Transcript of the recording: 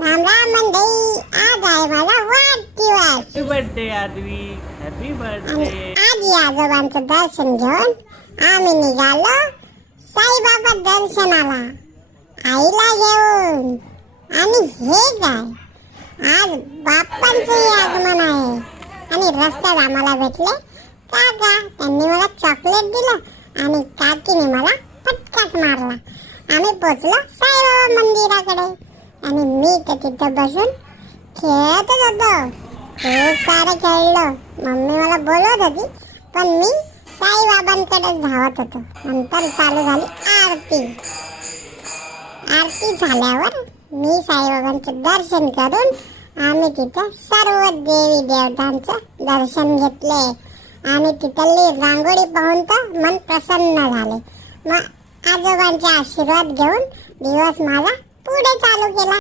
राम राम मंडळी, आज आहे माझा वाढदिवस. Happy birthday Aadvi, happy birthday. आजी आजोबांचं दर्शन घेऊन आम्ही निघालो साईबाबा दर्शनाला, आईला घेऊन. आणि हे काय, आज बाप्पांचंही आगमन आहे. आणि रस्त्यात आम्हाला भेटले काका, त्यांनी मला चॉकलेट दिलं आणि काकीने मला फटकाच मारला. आम्ही पोचलो साईबाबा मंदिराकडे आणि मी तर तिथं बसून खेळतच होतो. खूप सारं खेळलो. मम्मी मला बोलवत होती पण मी साईबाबांकडे धावत होतो. नंतर चालू झाली आरती. आरती झाल्यावर मी साईबाबांचं दर्शन करून आम्ही तिथं सर्व देवी देवतांचं दर्शन घेतले. आणि तिथली रांगोळी पाहून तर मन प्रसन्न झाले. मग आजोबांचे आशीर्वाद घेऊन दिवस माझा पुढे चालू केला.